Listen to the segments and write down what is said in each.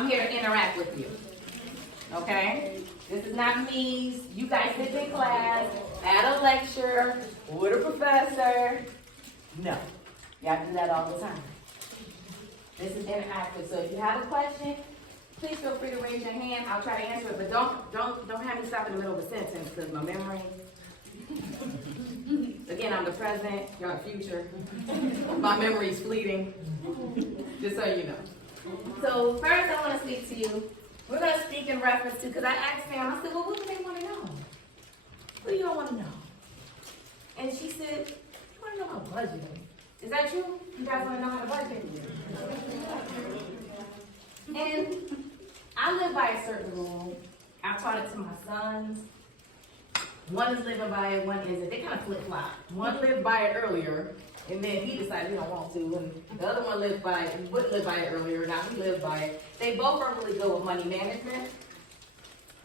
I'm here to interact with you. Okay? This is not me. You guys sit in class, at a lecture, with a professor. No. Y'all do that all the time. This is interactive. So if you have a question, please feel free to raise your hand. I'll try to answer it, but don't have me stop in the middle of a sentence because my memory. Again, I'm the present, you're the future. My memory's fleeting. Just so you know. So first I want to speak to you. We're going to speak in reference to, because I asked Sam, I said, well, what do they want to know? What do y'all want to know? And she said, you want to know about budgeting. Is that true? You guys want to know how to budget? And I live by a certain rule. I've taught it to my sons. One is living by it, one isn't. They kind of flip-flop. One lived by it earlier, and then he decided he don't want to, and the other one lived by it, wouldn't live by it earlier, now he lives by it. They both are really good with money management,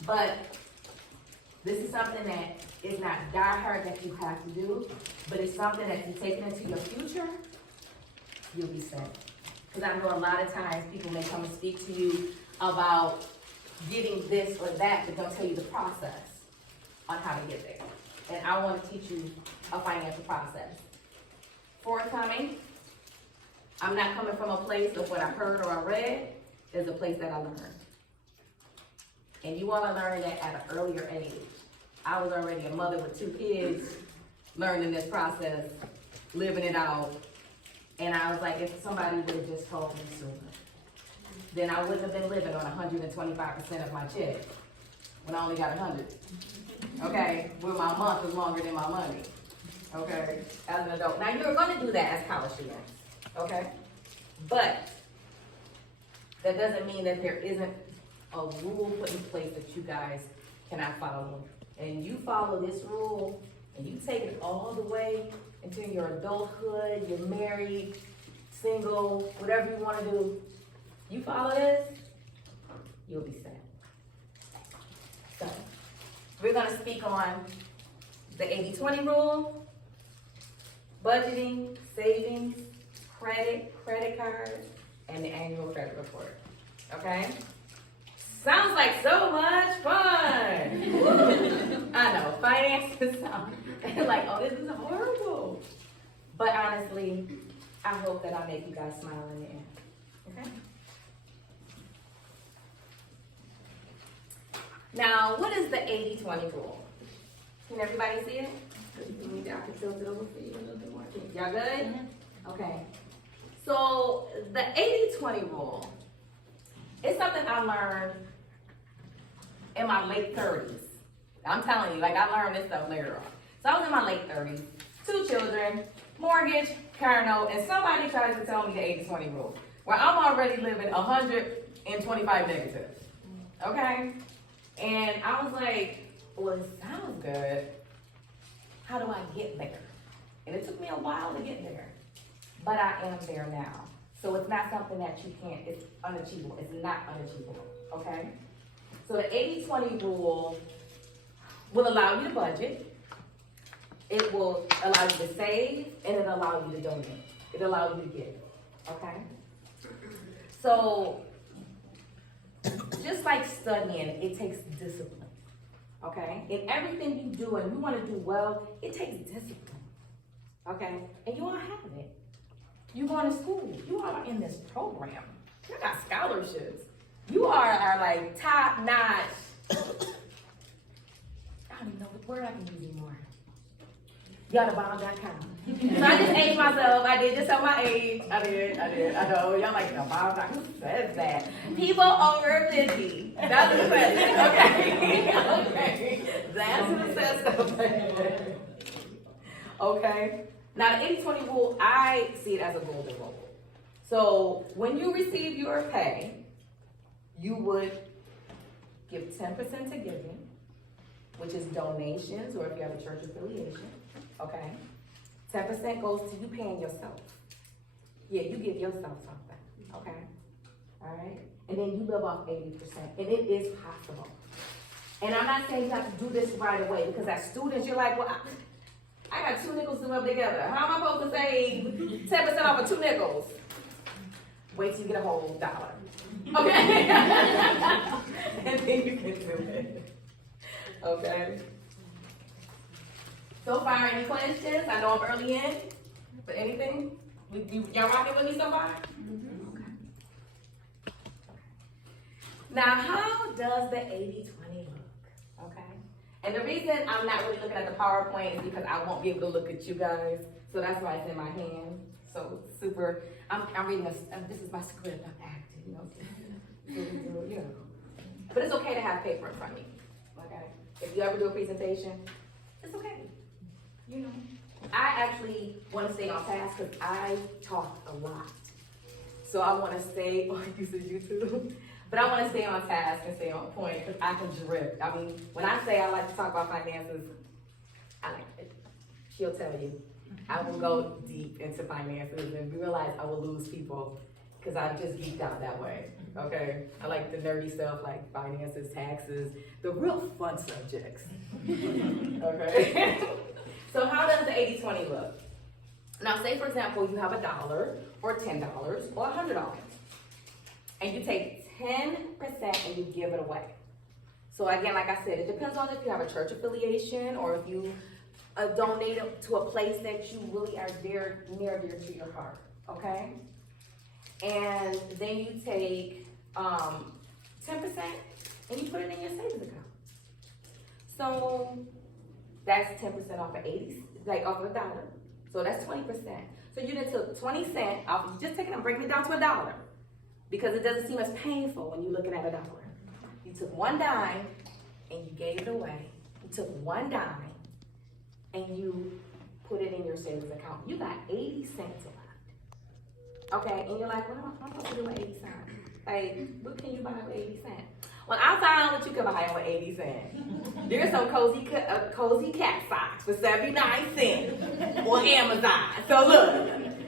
but this is something that is not die-hard that you have to do, but it's something that if you take it into your future, you'll be set. Because I know a lot of times people may come and speak to you about getting this or that, but don't tell you the process on how to get there. And I want to teach you a financial process. Forthcoming, I'm not coming from a place of what I heard or I read, there's a place that I learned. And you all are learning that at an earlier age. I was already a mother with 2 kids, learning this process, living it out. And I was like, if somebody would have just told me sooner, then I wouldn't have been living on 125% of my check when I only got 100. Okay, where my month is longer than my money. Okay, as an adult. Now you're going to do that as college students. Okay, but that doesn't mean that there isn't a rule put in place that you guys cannot follow. And you follow this rule, and you take it all the way into your adulthood. You're married, single, whatever you want to do. You follow this, you'll be set. So, we're going to speak on the 80-20 rule, budgeting, savings, credit cards, and the annual credit report. Okay? Sounds like so much fun. I know, finances sound like, oh, this is horrible. But honestly, I hope that I make you guys smile in the end. Okay? Now, what is the 80-20 rule? Can everybody see it? You need to tilt it over for you a little bit more. Y'all good? Mm-hmm. Okay. So, the 80-20 rule is something I learned in my late 30s. I'm telling you, like I learned this stuff later on. So I was in my late 30s, 2 children, mortgage, car note, and somebody tries to tell me the 80-20 rule, where I'm already living 125 negative. Okay? And I was like, well, it sounds good. How do I get there? And it took me a while to get there, but I am there now. So it's not something that you can't, it's unachievable. It's not unachievable, okay? So the 80-20 rule will allow you to budget. It will allow you to save, and it'll allow you to donate. It'll allow you to give, okay? So just like studying, it takes discipline, okay? In everything you do, and you want to do well, it takes discipline, okay? And you all have it. You going to school. You all are in this program. You got scholarships. You are like top notch. I don't even know what word I can use anymore. Y'all the bomb.com. So I just aged myself. I did just tell my age. I did. I know. Y'all like the bomb.com. Who says that? People over 50. That's who says it. Okay. Okay. That's who says something. Okay. Now the 80-20 rule, I see it as a golden rule. So when you receive your pay, you would give 10% to giving, which is donations, or if you have a church affiliation, okay? 10% goes to you paying yourself. Yeah, you give yourself something, okay? All right? And then you live off 80%, and it is possible. And I'm not saying you have to do this right away, because as students, you're like, well, I got 2 nickels to rub together. How am I supposed to save 10% off of 2 nickels? Wait till you get a whole dollar. Okay? And then you can do it. Okay? So far, any questions? I know I'm early in, but anything? Y'all rocking with me so far? Okay. Now, how does the 80-20 look? Okay? And the reason I'm not really looking at the PowerPoint is because I won't be able to look at you guys. So that's why it's in my hand. So super, I'm reading this is my script, I'm acting, you know. But it's okay to have paper in front of me, okay? If you ever do a presentation, it's okay, you know. I actually want to stay on task because I talk a lot. So I want to stay on YouTube, but I want to stay on task and stay on point because I can drift. I mean, when I say I like to talk about finances, I like it. She'll tell you. I will go deep into finances and realize I will lose people because I'm just geeked out that way, okay? I like the nerdy stuff like finances, taxes, the real fun subjects, okay? So how does the 80-20 look? Now say for example, you have $1 or $10 or $100 and you take 10% and you give it away. So again, like I said, it depends on if you have a church affiliation or if you donate it to a place that you really are near dear to your heart, okay? And then you take 10% and you put it in your savings account. So that's 10% off of 80, like off of $1. So that's 20%. So you just took 20 cents off, you just take it and bring it down to $1 because it doesn't seem as painful when you're looking at $1. You took one dime and you gave it away. You took one dime and you put it in your savings account. You got 80 cents left. Okay, and you're like, what am I supposed to do with 80 cents? Like, what can you buy with 80 cents? Well, I found what you can buy with 80 cents. There's some cozy cat socks for 79 cents on Amazon. So look,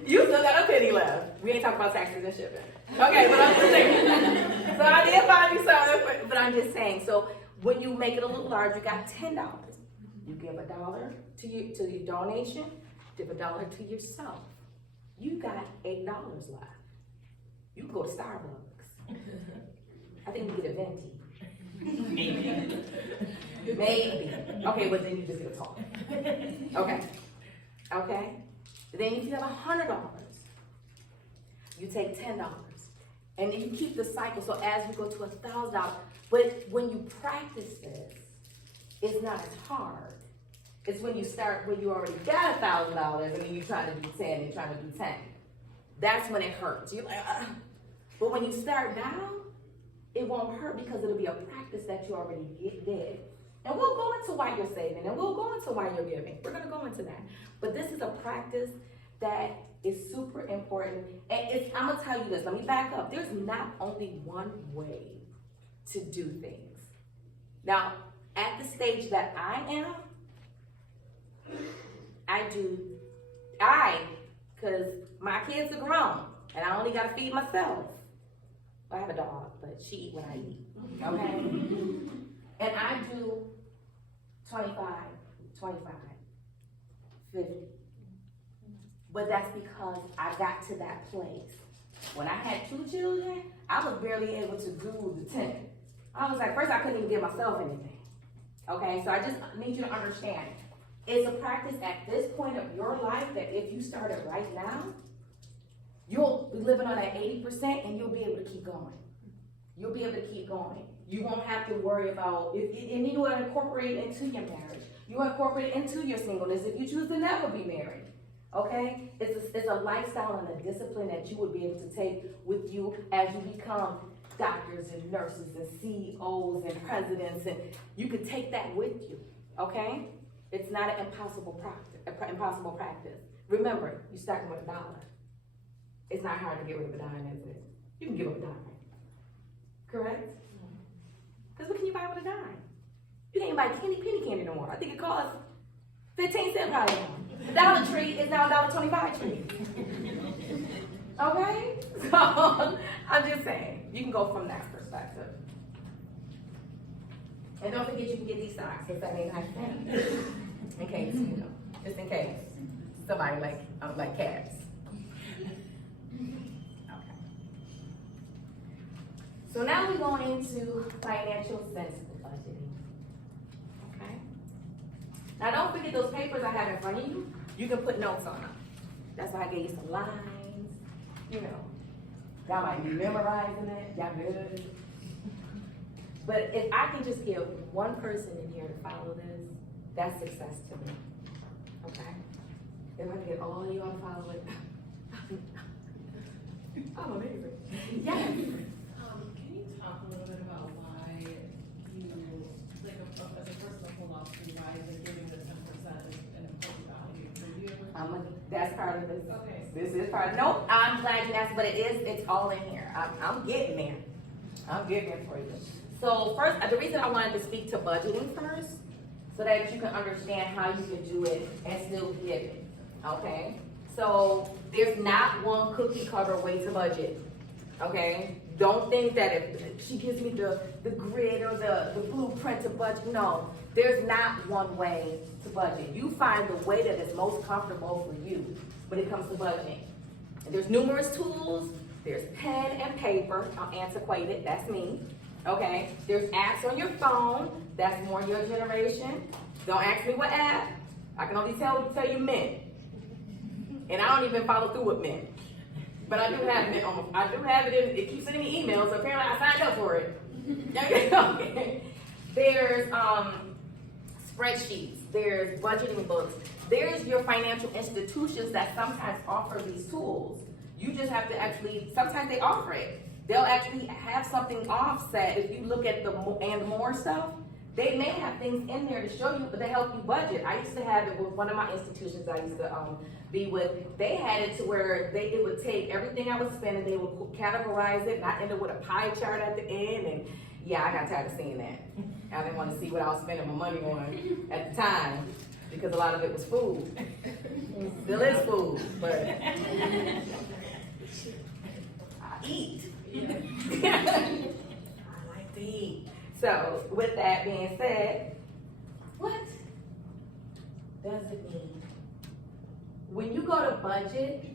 you still got a penny left. We ain't talking about taxes and shipping. Okay, but I'm just saying. So I did find you something, but I'm just saying. So when you make it a little larger, you got $10. You give $1 to your donation, give $1 to yourself. You got $8 left. You can go to Starbucks. I think you get a venti. Maybe. Okay, but then you just get a talk. Okay. Okay. Then if you have $100, you take $10. And then you keep the cycle. So as you go to $1,000, but when you practice this, it's not as hard. It's when you start, when you already got $1,000 and then you try to do 10 and try to do 10. That's when it hurts. You're like, But when you start now, it won't hurt because it'll be a practice that you already did. And we'll go into why you're saving and we'll go into why you're giving. We're gonna go into that. But this is a practice that is super important. And I'm gonna tell you this, let me back up. There's not only one way to do things. Now, at the stage that I am, because my kids are grown and I only gotta feed myself. I have a dog, but she eats when I eat, okay? And I do 25, 50. But that's because I got to that place. When I had 2 children, I was barely able to do the 10. I was like, first I couldn't even give myself anything. Okay, so I just need you to understand. It's a practice at this point of your life that if you start it right now, you'll be living on that 80% and you'll be able to keep going. You'll be able to keep going. You won't have to worry about, and you will incorporate it into your marriage. You will incorporate it into your singleness if you choose to never be married. Okay? It's a lifestyle and a discipline that you would be able to take with you as you become doctors and nurses and CEOs and presidents, and you could take that with you. Okay? It's not an impossible practice. Remember, you're starting with $1. It's not hard to get rid of a dime, is it? You can give up a dime. Correct? Because what can you buy with a dime? You can't buy penny candy no more. I think it costs 15 cents probably now. The Dollar Tree is now $1.25 tree. Okay? So, I'm just saying, you can go from that perspective. And don't forget you can get these socks for 79 cents. In case, you know, just in case somebody like cats. Okay. So now we're going into financial sensitive budgeting. Okay? Now don't forget those papers I have in front of you. You can put notes on them. That's why I gave you some lines. You know, y'all might be memorizing it. Y'all good. But if I can just get one person in here to follow this, that's success to me. Okay? If I can get all of you to follow it, I'm amazing. Yes. Can you talk a little bit about why you, like, as a personal philosophy, why you're giving the 10% is an important value for you? That's part of this. Okay. This is part. Nope. I'm glad you asked, but it is. It's all in here. I'm getting there. I'm getting there for you. So first, the reason I wanted to speak to budgeting first, so that you can understand how you can do it and still give it. Okay. So there's not one cookie cutter way to budget. Okay. Don't think that if she gives me the grid or the blueprint to budget. No, there's not one way to budget. You find the way that is most comfortable for you when it comes to budgeting. And there's numerous tools. There's pen and paper. I'm antiquated. That's me. Okay. There's apps on your phone. That's more your generation. Don't ask me what app. I can only tell you Mint. And I don't even follow through with Mint. But I do have it I do have it in, it keeps sending me emails, so apparently I signed up for it. Okay. There's spreadsheets, there's budgeting books, there's your financial institutions that sometimes offer these tools. You just have to actually, sometimes they offer it. They'll actually have something offset. If you look at the and more stuff, they may have things in there to show you, but they help you budget. I used to have it with one of my institutions I used to be with. They had it to where it would take everything I was spending, they would categorize it, and I ended up with a pie chart at the end, and yeah, I got tired of seeing that. I didn't want to see what I was spending my money on at the time, because a lot of it was food. It still is food, but I eat. I like to eat. So, with that being said, what does it mean? When you go to budget,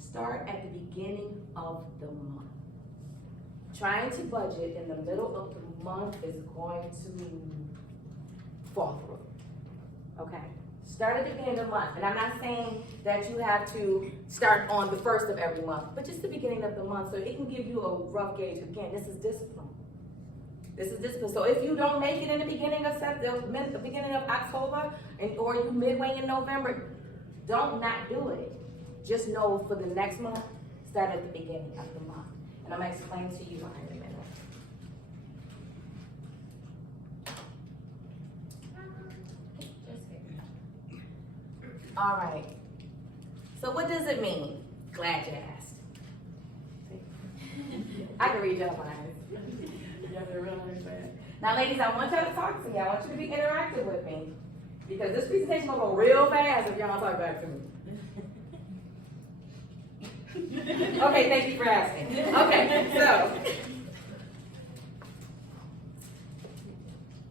start at the beginning of the month. Trying to budget in the middle of the month is going to fall through. Okay? Start at the beginning of the month. And I'm not saying that you have to start on the first of every month, but just the beginning of the month so it can give you a rough gauge. Again, this is discipline. This is discipline. So if you don't make it in the beginning of the beginning of October, or you midway in November, don't not do it. Just know for the next month, start at the beginning of the month. And I'm going to explain to you why in a minute. All right. So what does it mean? Glad you asked. I can read your minds. You have to realize that. Now, ladies, I want y'all to talk to me. I want you to be interactive with me. Because this presentation will go real fast if y'all don't talk back to me. Okay, thank you for asking. Okay, so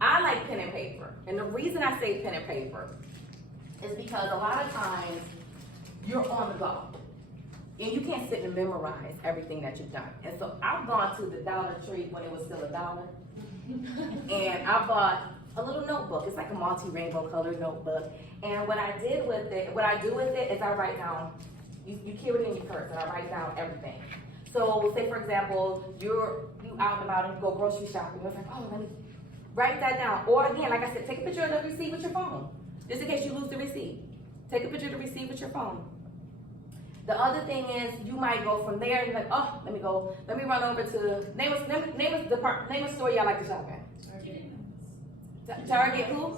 I like pen and paper. And the reason I say pen and paper is because a lot of times you're on the go. And you can't sit and memorize everything that you've done. And so I've gone to the Dollar Tree when it was still $1. And I bought a little notebook. It's like a multi-rainbow colored notebook. And what I do with it is I write down, you carry it in your purse, and I write down everything. So say for example, you out and about and go grocery shopping. You're like, oh, let me write that down. Or again, like I said, take a picture of the receipt with your phone. Just in case you lose the receipt. Take a picture of the receipt with your phone. The other thing is, you might go from there and you're like, oh, let me run over to, name a store y'all like to shop at. Target who?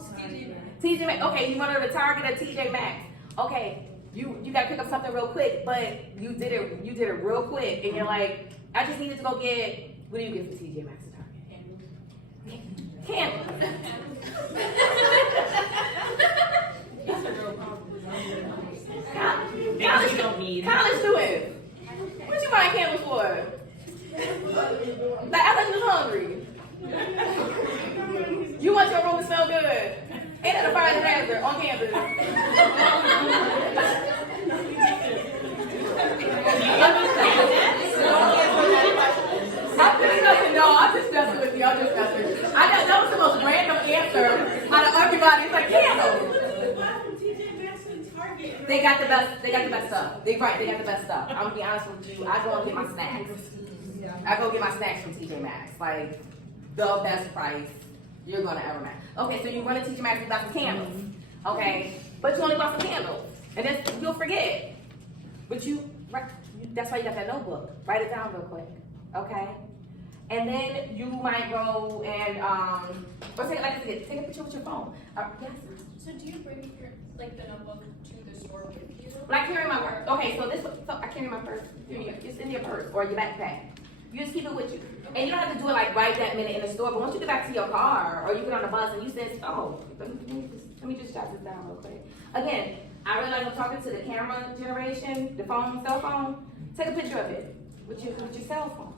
TJ Maxx. Okay, you run over to Target or TJ Maxx. Okay, you gotta pick up something real quick, but you did it real quick, and you're like, I just needed to go get, what do you get for TJ Maxx or Target? Candles. College students. What you buying candles for? Like, I thought you was hungry. You want your room to smell good. Ain't that a fire hazard on campus? I'm putting I'm just messing. I know that was the most random answer out of everybody. It's like candles. They got the best. They got the best stuff. They got the best stuff. I'm gonna be honest with you. I go and get my snacks. I go get my snacks from TJ Maxx. Like the best price you're gonna ever make. Okay, so you run to TJ Maxx, you got some candles. Okay, but you only bought some candles, and then you'll forget. But that's why you got that notebook. Write it down real quick. Okay, and then you might go and or take a picture with your phone. Yes. So do you bring the notebook to the store with you? But I carry my purse. Okay, so I carry my purse. It's in your purse or your backpack. You just keep it with you. And you don't have to do it like right that minute in the store, but once you get back to your car or you get on the bus and you say, oh, let me just jot this down real quick. Again, I realize I'm talking to the camera generation, the cell phone. Take a picture of it with your cell phone.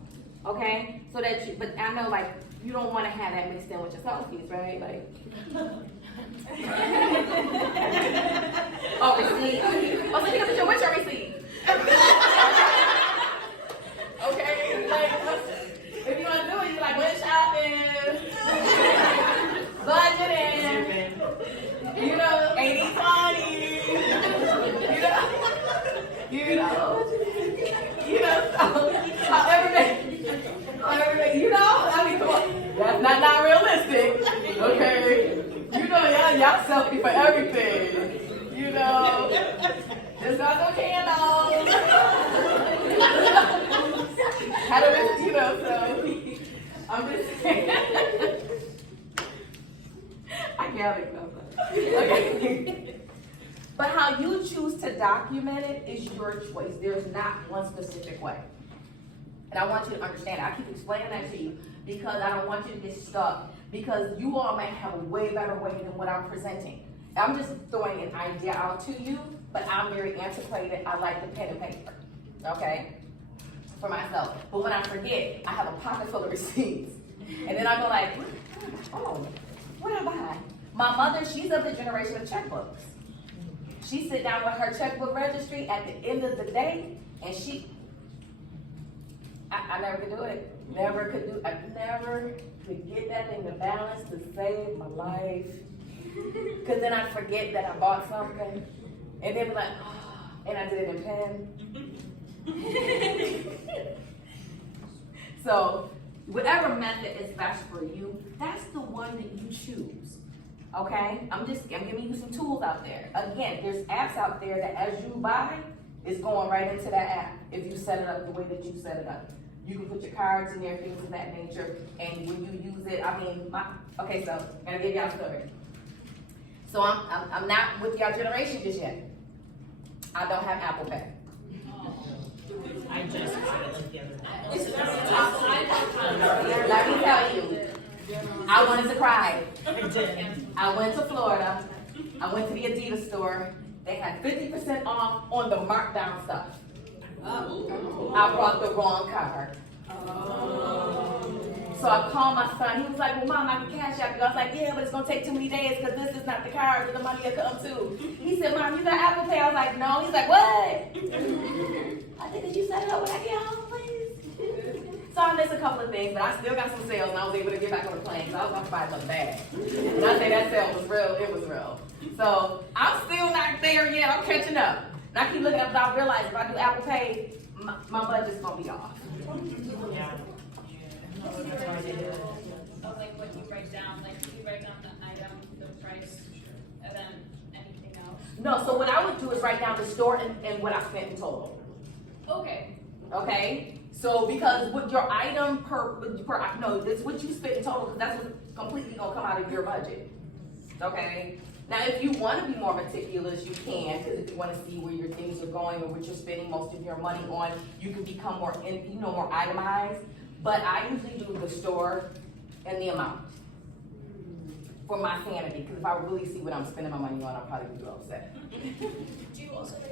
Okay? So that but I know like you don't want to have that mixed in with your selfies, right? Like oh, receipt. Oh, so take a picture with your receipt. Okay, like if you want to do it, you like went shopping, budgeting, ain't it funny? How everything, I mean, come on, that's not realistic, okay? Y'all selfie for everything, There's not no candles. How do it, so I'm just saying. I can't make no sense. Okay. But how you choose to document it is your choice. There's not one specific way. And I want you to understand that. I keep explaining that to you because I don't want you to get stuck because you all may have a way better way than what I'm presenting. I'm just throwing an idea out to you, but I'm very antiquated. I like the pen and paper, okay, for myself. But when I forget, I have a pocket full of receipts. And then I go like, oh, what did I buy? My mother, she's of the generation of checkbooks. She sit down with her checkbook registry at the end of the day, and I never could do it. I never could get that thing to balance to save my life. Because then I forget that I bought something, and then be like, oh, and I did it in pen. So, whatever method is best for you, that's the one that you choose. Okay? I'm giving you some tools out there. Again, there's apps out there that as you buy, it's going right into that app if you set it up the way that you set it up. You can put your cards in there, things of that nature, and when you use it, okay, so I'm gonna give y'all a story. So I'm not with y'all generation just yet. I don't have Apple Pay. I just tried it like the other day. Let me tell you, I wanted to cry. I did. I went to Florida. I went to the Adidas store. They had 50% off on the markdown stuff. I brought the wrong card. So I called my son. He was like, well, Mom, I can cash out you. I was like, yeah, but it's going to take too many days because this is not the card that the money will come to. He said, Mom, you got Apple Pay? I was like, no. He's like, what? I said, could you set it up when I get home, please? So I missed a couple of things, but I still got some sales and I was able to get back on the plane. So I was going to buy another bag. And I say that sale was real. It was real. So I'm still not there yet. I'm catching up. And I keep looking up, but I realize if I do Apple Pay, my budget's going to be off. Yeah. Of like what you write down, like you write down the item, the price, and then anything else. No, so what I would do is write down the store and what I spent in total. Okay. Okay? So because with your item it's what you spent in total because that's what's completely gonna come out of your budget. Okay? Now if you want to be more meticulous, you can, because if you want to see where your things are going or what you're spending most of your money on, you can become more more itemized. But I usually do the store and the amount for my sanity, because if I really see what I'm spending my money on, I'll probably be upset. Do you also do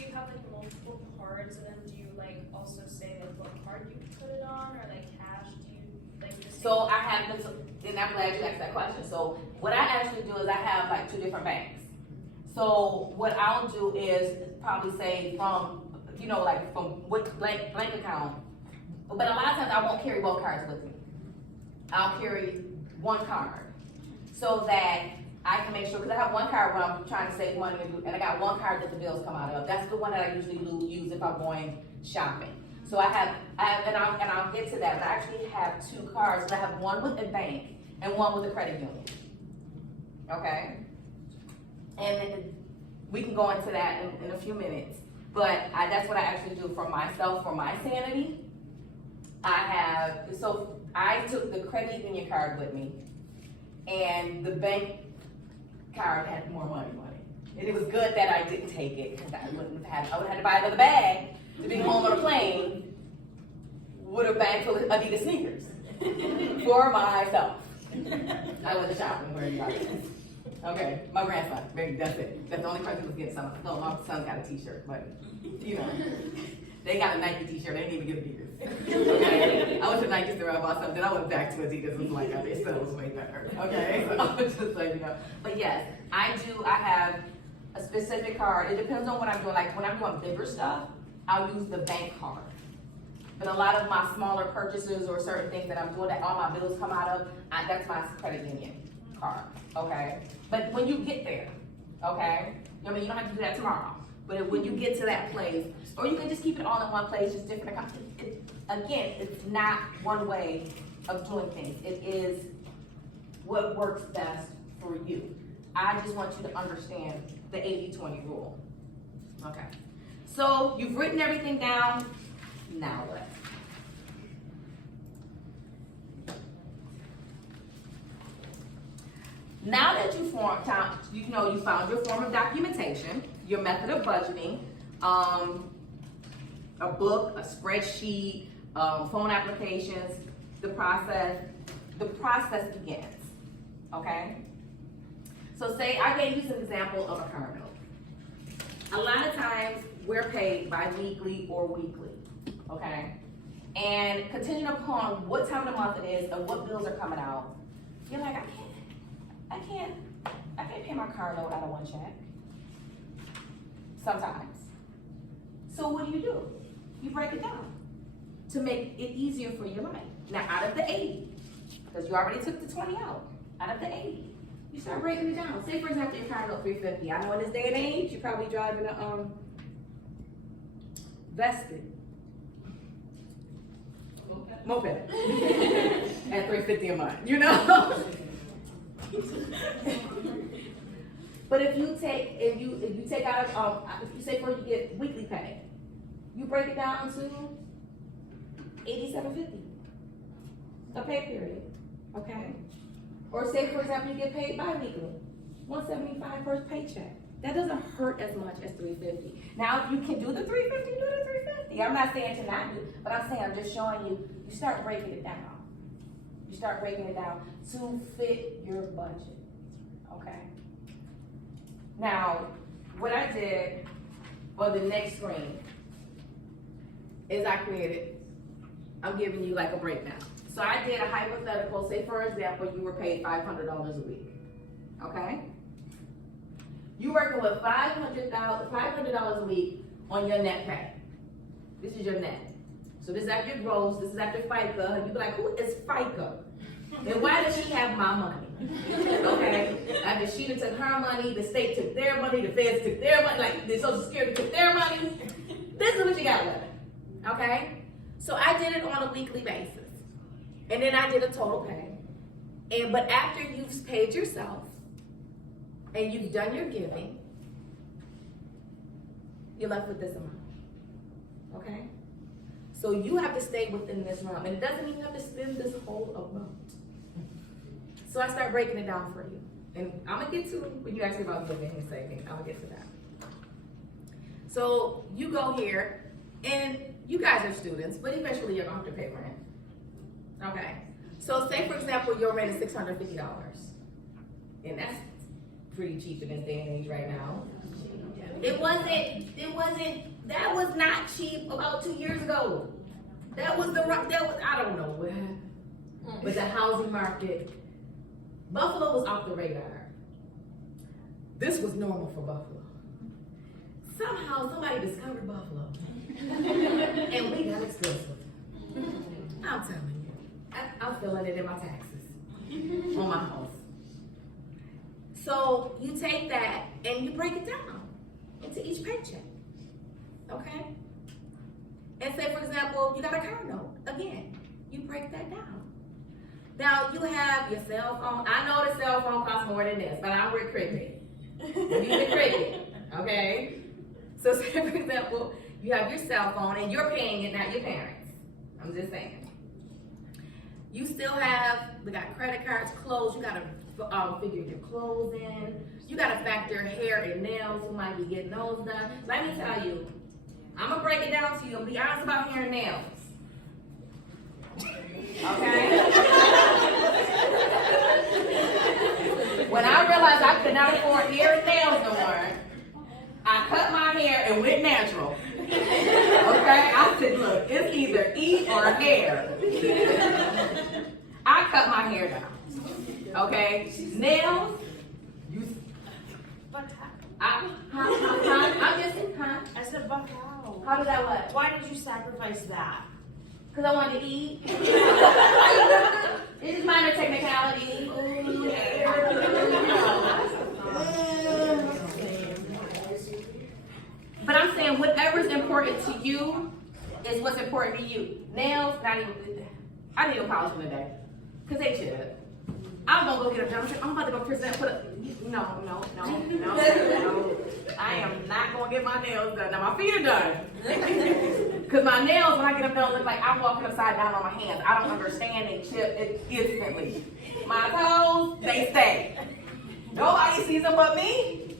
you have like multiple cards, and then do you like also say like what card you put it on, or like cash? Do you like the same? So I have this, and I'm glad you asked that question. So what I actually do is I have like 2 different banks. So what I'll do is probably say from what blank account. But a lot of times I won't carry both cards with me. I'll carry one card so that I can make sure, because I have one card where I'm trying to save money, and I got one card that the bills come out of. That's the one that I usually use if I'm going shopping. So and I'll get to that, but I actually have two cards. I have one with a bank and one with a credit union. Okay? And then we can go into that in a few minutes. But that's what I actually do for myself, for my sanity. I took the credit union card with me, and the bank card had more money on it. And it was good that I didn't take it, because I would have had to buy another bag to be home on a plane with a bag full of Adidas sneakers for myself. I went to shopping where you got it. Okay, my grandson, maybe that's it. That's the only person who was getting something. No, my son got a t-shirt, but you know, they got a Nike t-shirt, they didn't even get Adidas. Okay, I went to Nike store, I bought something, then I went back to Adidas and was like, oh, they said it was way better. Okay, so I was just like, you know. But yes, I have a specific card. It depends on what I'm doing. Like when I'm doing bigger stuff, I'll use the bank card. But a lot of my smaller purchases or certain things that I'm doing that all my bills come out of, that's my credit union card, okay? But when you get there, okay? I mean, you don't have to do that tomorrow. But when you get to that place, or you can just keep it all in one place, just different accounts. Again, it's not one way of doing things. It is what works best for you. I just want you to understand the 80-20 rule. Okay. So you've written everything down. Now what? Now that you found your form of documentation, your method of budgeting, a book, a spreadsheet, phone applications, the process begins. Okay? So say I gave you an example of a car note. A lot of times we're paid bi-weekly or weekly. Okay? And contingent upon what time of the month it is and what bills are coming out, you're like, I can't pay my car note out of one check. Sometimes. So what do? You break it down to make it easier for your life. Now out of the 80, because you already took the 20 out of the 80, you start breaking it down. Say for example your car note $350. I know in this day and age you're probably driving a Vested. Moped. At $350 a month, you know? But if you take out if you say for you get weekly pay, you break it down to $87.50 a pay period, okay? Or say for example you get paid bi-weekly, $175 first paycheck. That doesn't hurt as much as $350. Now if you can do the $350, do the $350. I'm not saying to not do, but I'm saying I'm just showing you. You start breaking it down. You start breaking it down to fit your budget, okay? Now, what I did on the next screen is I'm giving you like a breakdown. So I did a hypothetical, say for example, you were paid $500 a week, okay? You're working with $500 a week on your net pay. This is your net. So this is after your gross, this is after FICA, and you be like, who is FICA? And why does she have my money? Okay, after she took her money, the state took their money, the feds took their money, like the Social Security took their money. This is what you got left, okay? So I did it on a weekly basis. And then I did a total pay. But after you've paid yourself, and you've done your giving, you're left with this amount, okay? So you have to stay within this realm, and it doesn't even have to spend this whole amount. So I start breaking it down for you. And I'm gonna get to when you ask me about giving in a second, I'll get to that. So you go here, and you guys are students, but eventually you're gonna have to pay rent. Okay, so say for example, your rent is $650, and that's pretty cheap in this day and age right now. That was not cheap about 2 years ago. I don't know what happened. But the housing market, Buffalo was off the radar. This was normal for Buffalo. Somehow somebody discovered Buffalo. And we got expensive. I'm telling you. feeling it in my taxes on my house. So you take that and you break it down into each paycheck, okay? And say, for example, you got a car note. Again, you break that down. Now, you have your cell phone. I know the cell phone costs more than this, but I'm with Cricket. I'm using Cricket, okay? So say, for example, you have your cell phone and you're paying it, not your parents. I'm just saying. You still we got credit cards, clothes. You gotta figure your clothes in. You gotta factor hair and nails. Who might be getting those done? Let me tell you, I'm gonna break it down to you and be honest about hair and nails. Okay? When I realized I could not afford hair and nails no more, I cut my hair and went natural. Okay? I said, look, it's either eat or hair. I cut my hair down. Okay? Nails, But I'm just, I said, but how? How did that what? Why did you sacrifice that? Because I wanted to eat. It's just minor technicality. But I'm saying whatever's important to you is what's important to you. Nails, not even. I didn't even polish them today. Because they should. I'm gonna go get them done. I'm about to go present for the. No. I am not gonna get my nails done. Now my feet are done. Because my nails, when I get them done, look like I'm walking upside down on my hands. I don't understand. They chip it instantly. My toes, they stay. Nobody sees them but me.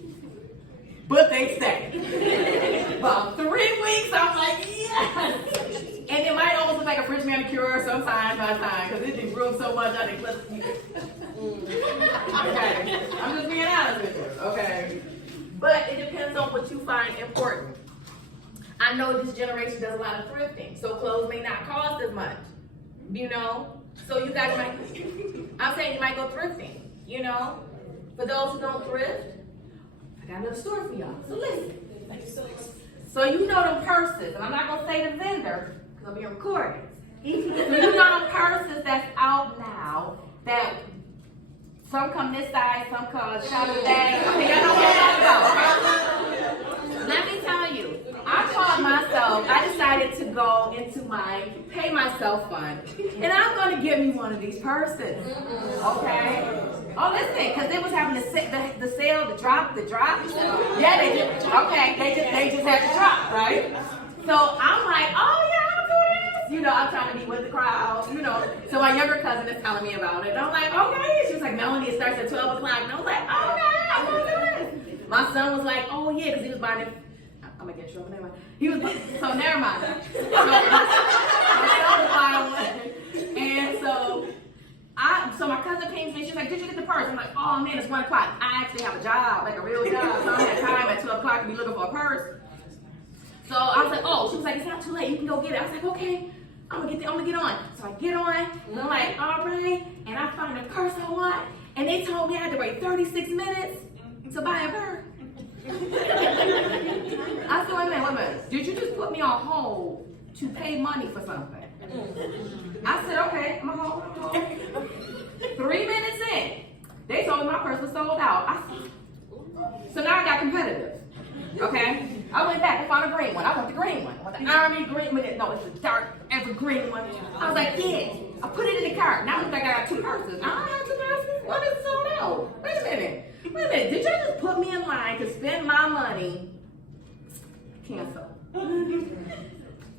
But they stay. About 3 weeks, I'm like, yes. And it might almost look like a French manicure sometimes by time, because it just grew so much, I think, okay, I'm just being honest with you, okay? But it depends on what you find important. I know this generation does a lot of thrifting, so clothes may not cost as much, you know? So you guys might, I'm saying you might go thrifting, you know? For those who don't thrift, I got another story for y'all, so listen. So you know them purses, and I'm not gonna say the vendor, because I'll be recording. So you know them purses that's out now, that some come this size, some come shopping bag. Okay, y'all know what I'm talking about. Let me tell you, I taught myself, I decided to go into my pay myself fund, and I'm gonna get me one of these purses, okay? Oh, listen, because they was having the sale, the drop. Yeah, they just had the drop, right? So I'm like, oh yeah, I'll do this. You know, I'm trying to be with the crowd, you know. So my younger cousin is telling me about it. And I'm like, okay. She was like, Melanie, it starts at 12 o'clock. And I was like, okay, I'm going to do this. My son was like, oh yeah, because he was buying it. I'm going to get in trouble, never mind. So never mind. So my son was buying one. And so my cousin came to me, she was like, did you get the purse? I'm like, oh man, it's 1 o'clock. I actually have a job, like a real job. So I don't have time at 12 o'clock to be looking for a purse. So I was like, oh, she was like, it's not too late, you can go get it. I was like, okay, I'm gonna get on. So I get on, and I'm like, all right, and I find the purse I want, and they told me I had to wait 36 minutes to buy a purse. I said, wait a minute, did you just put me on hold to pay money for something? I said, okay, I'm gonna hold. 3 minutes in, they told me my purse was sold out. So now I got competitive, okay? I went back and found a green one. I want the green one. I want the army green one. No, it's the dark evergreen one. I was like, yeah. I put it in the cart. Now it looks like I got 2 purses. I don't have 2 purses. What is sold out? Wait a minute. Did y'all just put me in line to spend my money? Cancel.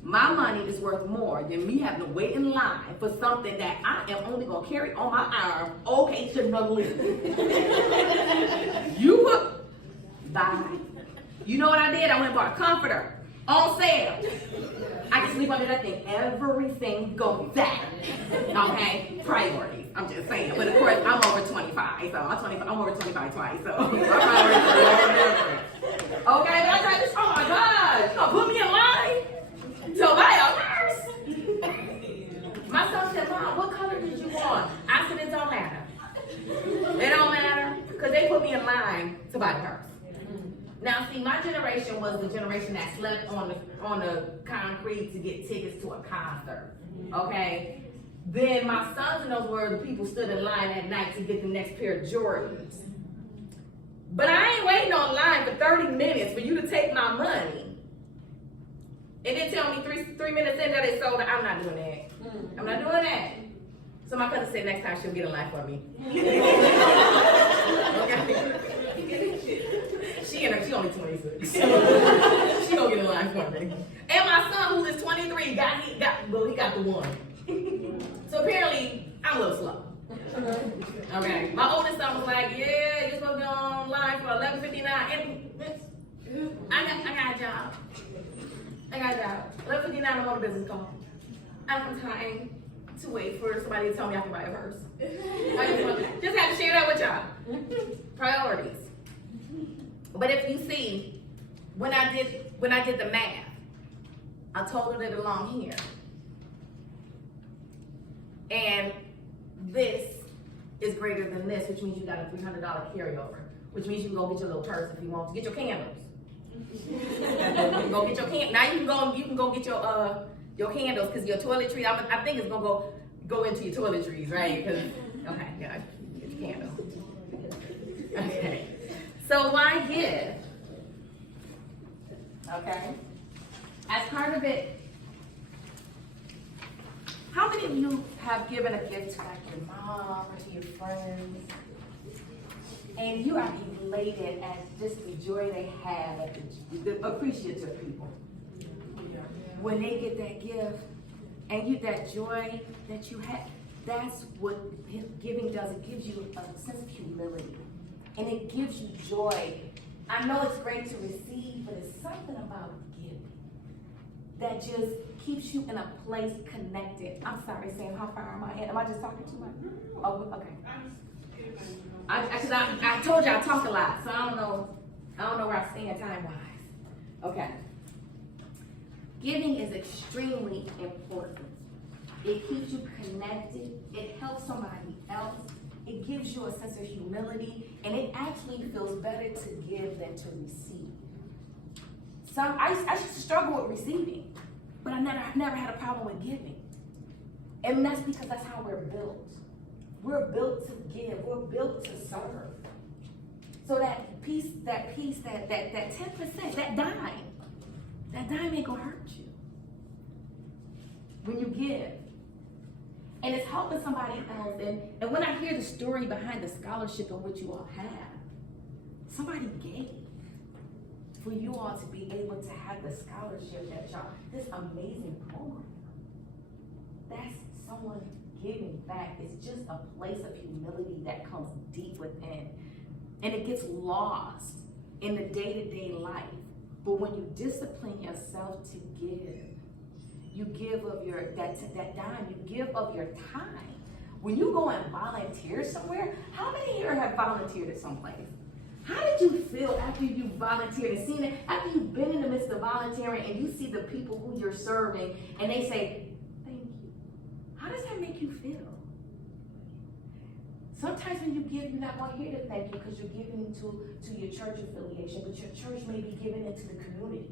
My money is worth more than me having to wait in line for something that I am only going to carry on my arm. Okay, to another list. Bye. You know what I did? I went and bought a comforter on sale. I can sleep under that thing every single day. Okay? Priorities. I'm just saying. But of course, I'm over 25. So I'm over 25 twice. So my priorities are a little different. Okay? But I was like, oh my God. You gonna put me in line to buy a purse? My son said, Mom, what color did you want? I said, it don't matter. It don't matter. Because they put me in line to buy a purse. Now, see, my generation was the generation that slept on the concrete to get tickets to a concert, okay? Then my sons and those were the people stood in line at night to get the next pair of Jordans. But I ain't waiting on line for 30 minutes for you to take my money. And then tell me three minutes in that it's sold. I'm not doing that. I'm not doing that. So my cousin said next time she'll get a line for me. Okay. She only 26. She gonna get a line for me. And my son, who is 23, he got the one. So apparently, I'm a little slow. Okay. My oldest son was like, yeah, you're supposed to be online for 11:59. And I got a job. 11:59, I'm on a business call. I don't have time to wait for somebody to tell me I can buy a purse. I just had to share that with y'all. Priorities. But if you see, when I did the math, I totaled it along here. And this is greater than this, which means you got a $300 carryover, which means you can go get your little purse if you want to. Get your candles. Go get your candles. Now you can go get your candles, because your toiletries, I think it's gonna go into your toiletries, right? Okay, yeah, get your candles. Okay. So why give? Okay. As part of it, how many of you have given a gift to like your mom or to your friends, and you are elated at just the joy they have, at the appreciative people? When they get that gift, and that joy that you have, that's what giving does. It gives you a sense of humility, and it gives you joy. I know it's great to receive, but it's something about giving that just keeps you in a place connected. I'm sorry, Sam, how far am I in? Am I just talking too much? Oh, okay. I told you I talk a lot, so I don't know where I stand time-wise. Okay. Giving is extremely important. It keeps you connected. It helps somebody else. It gives you a sense of humility, and it actually feels better to give than to receive. I used to struggle with receiving, but I never had a problem with giving. And that's because that's how we're built. We're built to give. We're built to serve. So that 10%, that dime ain't gonna hurt you when you give. And it's helping somebody else. And when I hear the story behind the scholarship in which you all have, somebody gave for you all to be able to have the scholarship that y'all, this amazing program. That's someone giving back. It's just a place of humility that comes deep within. And it gets lost in the day-to-day life. But when you discipline yourself to give, you give of that dime, you give of your time. When you go and volunteer somewhere, how many here have volunteered at some place? How did you feel after you volunteered and seen it, after you've been in the midst of volunteering and you see the people who you're serving and they say, thank you? How does that make you feel? Sometimes when you give, you're not going to hear the thank you because you're giving to your church affiliation, but your church may be giving into the community.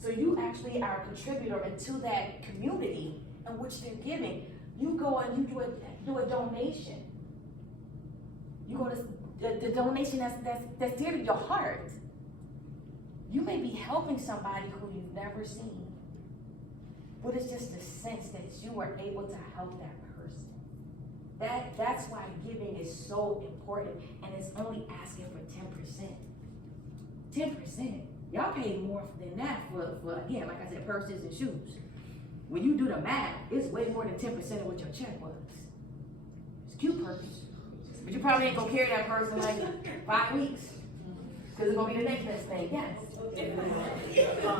So you actually are a contributor into that community in which they're giving. You go and you do a donation. You go to the donation that's dear to your heart. You may be helping somebody who you've never seen, but it's just a sense that you are able to help that person. That's why giving is so important, and it's only asking for 10%. 10%. Y'all pay more than that for again, like I said, purses and shoes. When you do the math, it's way more than 10% of what your check was. It's a cute purse, but you probably ain't gonna carry that purse in like 5 weeks, because it's gonna be the next best thing. Yes.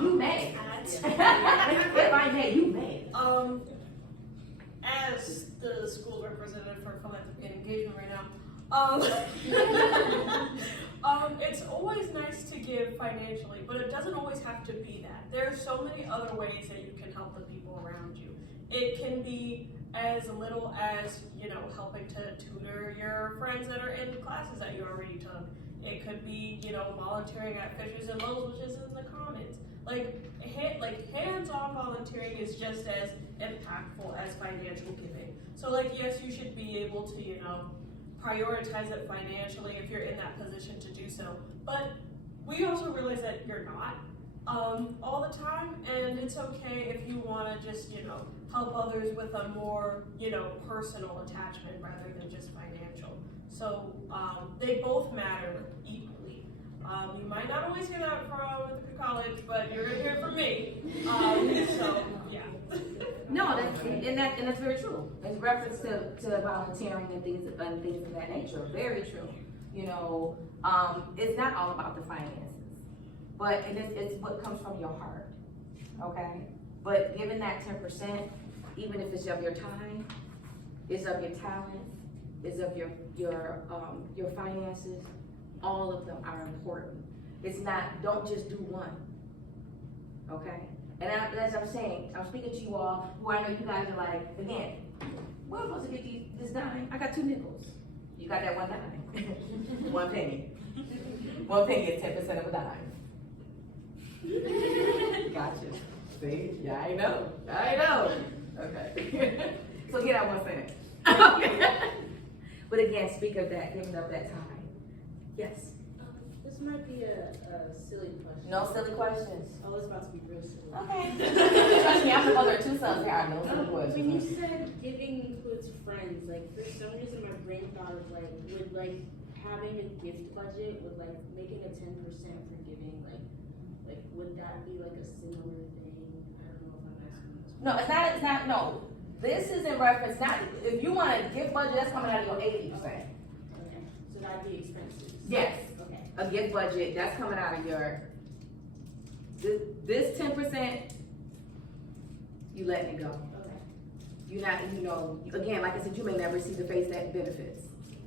You may. If I may, you may. As the school representative for philanthropy and engagement right now, it's always nice to give financially, but it doesn't always have to be that. There are so many other ways that you can help the people around you. It can be as little as, helping to tutor your friends that are in classes that you already took. It could be, volunteering at Fishes and Lowe's, which is in the Commons. hands-on volunteering is just as impactful as financial giving. So like, yes, you should be able to, prioritize it financially if you're in that position to do so. But we also realize that you're not all the time, and it's okay if you want to just, help others with a more, personal attachment rather than just financial. So they both matter equally. You might not always hear that from Ithaca College, but you're gonna hear it from me. So yeah. No, that's very true. In reference to volunteering and things of that nature, very true. It's not all about the finances, but it's what comes from your heart. Okay, but given that 10%, even if it's of your time, it's of your talent, it's of your finances, all of them are important. It's not, don't just do one. Okay? And as I'm saying, I'm speaking to you all who I know you guys are like, again, where am I supposed to get this dime? I got 2 nickels. You got that 1 dime. 1 penny. 1 penny is 10% of a dime. Gotcha. See? Yeah, I know. Okay. So get out 1 cent. Okay. But again, speak of that, giving up that time. Yes. This might be a silly question. No silly questions. Oh, it's about to be real silly. Okay. Trust me, I'm the mother of 2 sons here. I know silly When you questions. said giving includes friends, like for some reason my brain thought of would having a gift budget, would making a 10% for giving, would that be a similar thing? I don't know if I'm asking this. No, it's not, no. This is in reference, not, if you want a gift budget, that's coming out of your 80%. Okay, so that'd be expenses. Yes. Okay. A gift budget, that's coming out of your, this 10%, you letting it go. Okay. You're not, again, like I said, you may never see the face that benefits.